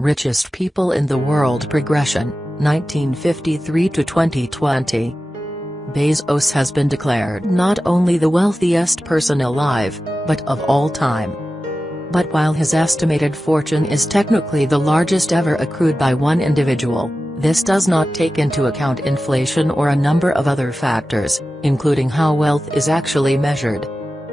Richest people in the world progression, 1953 to 2020. Bezos has been declared not only the wealthiest person alive, but of all time. But while his estimated fortune is technically the largest ever accrued by one individual, this does not take into account inflation or a number of other factors, including how wealth is actually measured.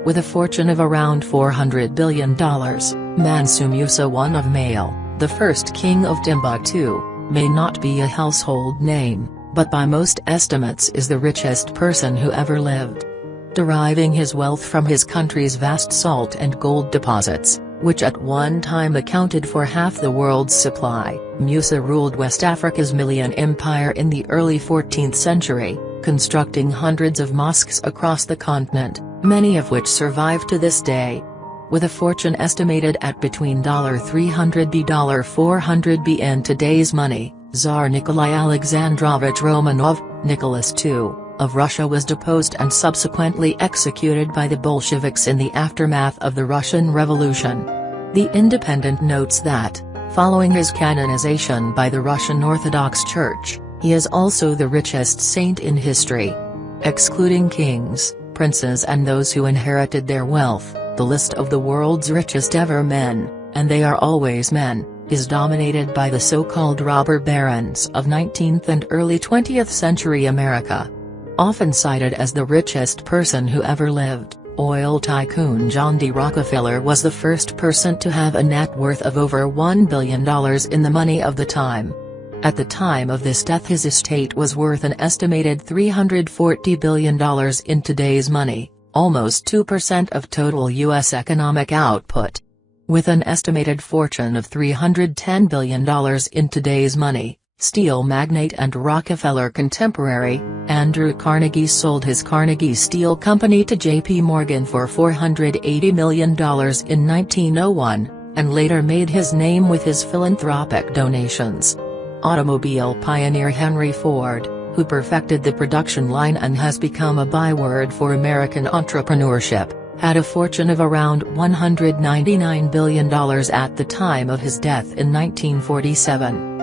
With a fortune of around $400 billion, Mansu Musa, one of Malian, the first king of Timbuktu, may not be a household name, but by most estimates is the richest person who ever lived. Deriving his wealth from his country's vast salt and gold deposits, which at one time accounted for half the world's supply, Musa ruled West Africa's Malian Empire in the early 14th century, constructing hundreds of mosques across the continent, many of which survive to this day. With a fortune estimated at between $300 to $400 in today's money, Tsar Nikolai Alexandrovich Romanov, Nicholas II, of Russia was deposed and subsequently executed by the Bolsheviks in the aftermath of the Russian Revolution. The Independent notes that, following his canonization by the Russian Orthodox Church, he is also the richest saint in history. Excluding kings, princes and those who inherited their wealth, the list of the world's richest ever men, and they are always men, is dominated by the so-called robber barons of 19th and early 20th century America. Often cited as the richest person who ever lived, oil tycoon John D. Rockefeller was the first person to have a net worth of over $1 billion in the money of the time. At the time of this death, his estate was worth an estimated $340 billion in today's money, almost 2% of total U.S. economic output. With an estimated fortune of $310 billion in today's money, steel magnate and Rockefeller contemporary, Andrew Carnegie sold his Carnegie Steel Company to J.P. Morgan for $480 million in 1901, and later made his name with his philanthropic donations. Automobile pioneer Henry Ford, who perfected the production line and has become a byword for American entrepreneurship, had a fortune of around $199 billion at the time of his death in 1947.